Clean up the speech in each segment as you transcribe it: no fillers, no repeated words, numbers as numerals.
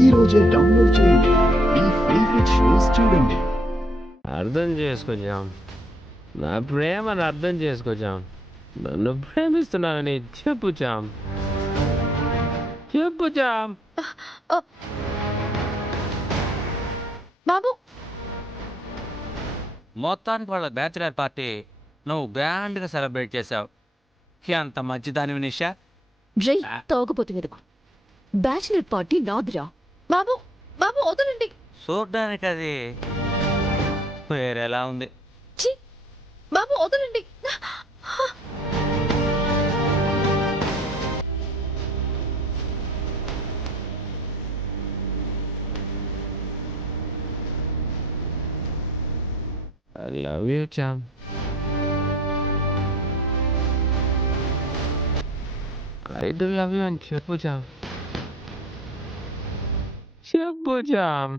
ఈ రోజే డౌన్లోడ్ చేయండి. మీ ఫేవరెట్ షోస్ చూడండి. అర్థం చేసుకొచ్చాం, నా ప్రేమను అర్థం చేసుకొచ్చాం. నన్ను ప్రేమిస్తున్నానని చెప్పుచాం, చెప్పుచాం. బాబు మొత్తానికి వాళ్ళ బ్యాచులర్ పార్టీ నువ్వు గ్రాండ్గా సెలబ్రేట్ చేసావు. ఎంత మంచిదాని నిషా. జై తోకపోతే వెతుకు. Bachelor party నాదిరా. బాబు బాబు వదలండి. చూడ్డానికి అది వేరేలా ఉంది. ఛీ బాబు వదలండి. I love you, చాం. I do love you అని చెప్పు చాం, చెప్పు చాం.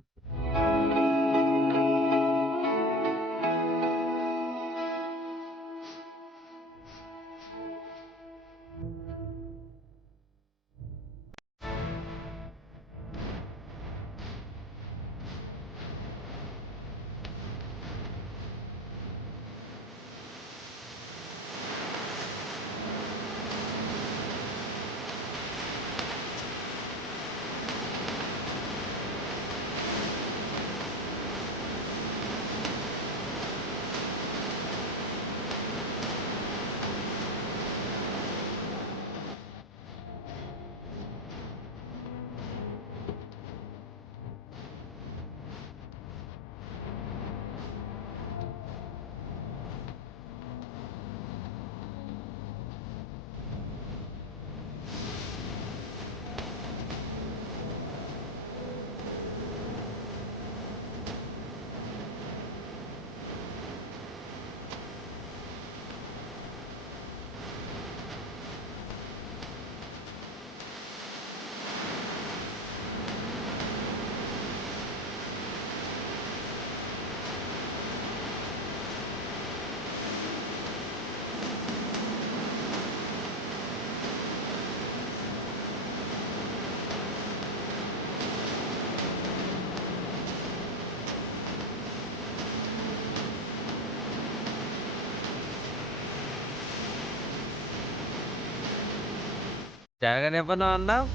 జరగనివ్వను అన్నావు,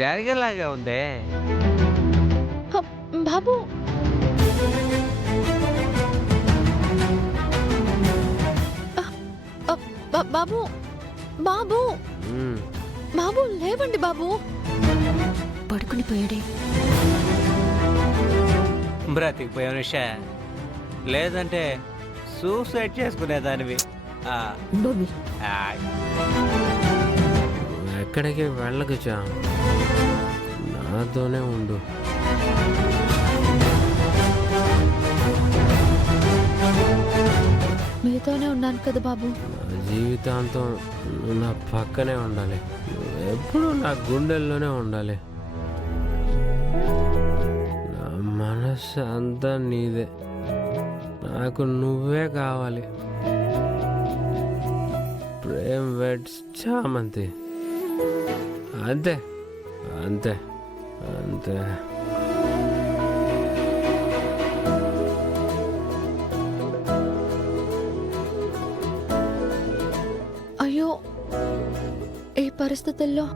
జరిగేలాగా ఉందే. బాబు బాబు బాబు బాబు లేవండి బాబు. పడుకుని పోయాడే. బ్రతికిపోయావు నిషా, లేదంటే సూసైడ్ చేసుకునేదానివి. ఎక్కడికి వెళ్ళకు చాం, నాతోనే ఉండు. మీతోనే ఉన్నాను కదా బాబు. నా జీవితాంతం నువ్వు నా పక్కనే ఉండాలి, నువ్వు ఎప్పుడూ నా గుండెల్లోనే ఉండాలి. నా మనసు అంతా నీదే, నాకు నువ్వే కావాలి. ప్రేమ్ వెడ్స్ చామంతి. అంతే అంతే అంతే. అయ్యో, ఈ పరిస్థితుల్లో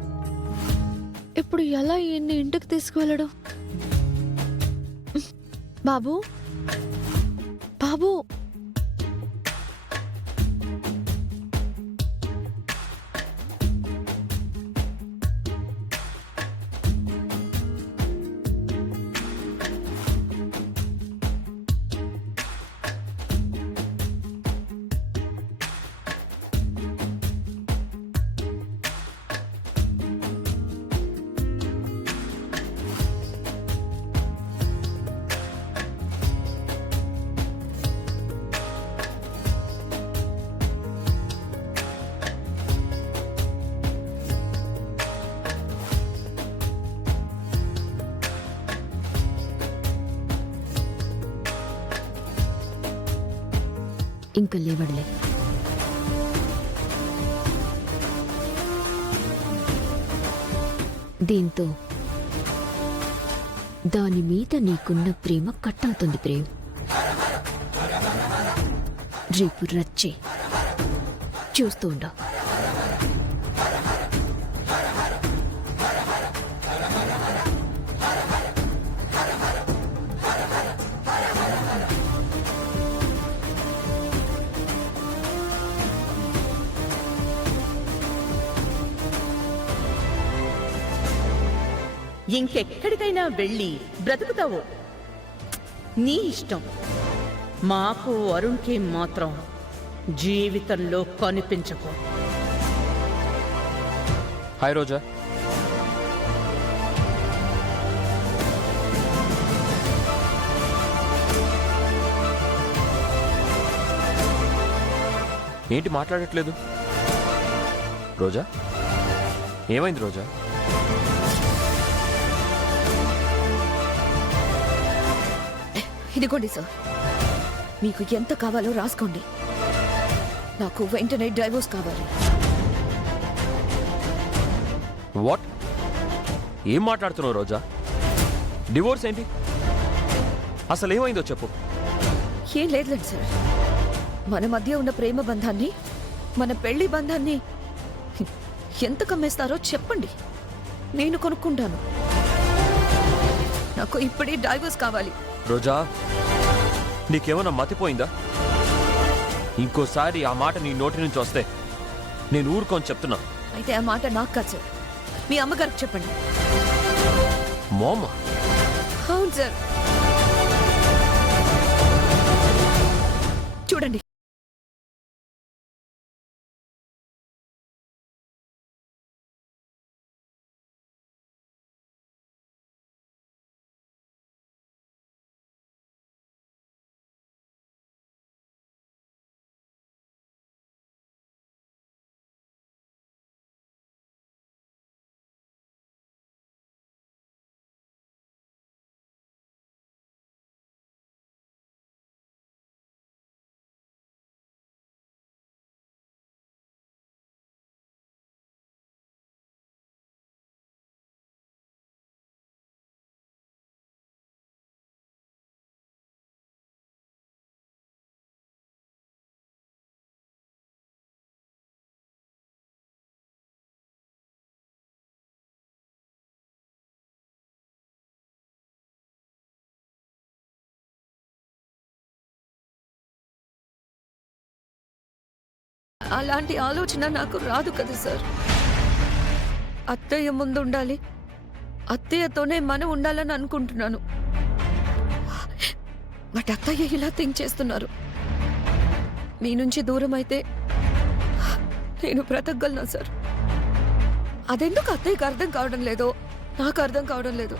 ఇప్పుడు ఎలా ఈయన్ని ఇంటికి తీసుకువెళ్ళడు? బాబు బాబు ఇంక లేవడలే. దీంతో దాని మీద నీకున్న ప్రేమ కట్టవుతుంది ప్రేమ్. రేపు రచ్చే చూస్తూ ఉండు. ఇంకెక్కడికైనా వెళ్ళి బ్రతుకుతావు, నీ ఇష్టం. మాకు అరుణ్కి మాత్రం జీవితంలో కనిపించకు. హాయ్ రోజా. ఏంటి మాట్లాడట్లేదు? రోజా, ఏమైంది రోజా? ఇదిగోండి సార్, మీకు ఎంత కావాలో రాసుకోండి. నాకు వెంటనే డైవోర్స్ కావాలి. వాట్? ఏం మాట్లాడుతున్నావు రోజా? డివోర్స్ ఏంటి? అసలు ఏమైందో చెప్పు. ఏం లేదులేండి సార్, మన మధ్య ఉన్న ప్రేమ బంధాన్ని, మన పెళ్లి బంధాన్ని ఎంత కమ్మేస్తారో చెప్పండి, నేను కొనుక్కుంటాను. నాకు ఇప్పుడే డైవోర్స్ కావాలి. రోజా, నీకేమన్నా మతిపోయిందా? ఇంకోసారి ఆ మాట నీ నోటి నుంచి వస్తే నేను ఊరుకొని చెప్తున్నా. అయితే ఆ మాట నాకు కాదు సార్, మీ అమ్మగారికి చెప్పండి. మోమ? అవును సార్. చూడండి, అలాంటి ఆలోచన నాకు రాదు కదా సార్. అత్తయ్య ముందు ఉండాలి, అత్తయ్యతోనే మనం ఉండాలని అనుకుంటున్నాను. బట్ అత్తయ్య ఇలా థింక్ చేస్తున్నారు. మీ నుంచి దూరం అయితే నేను బ్రతకగలనా సార్? అదెందుకు అత్తయ్యకి అర్థం కావడం లేదో నాకు అర్థం కావడం లేదు.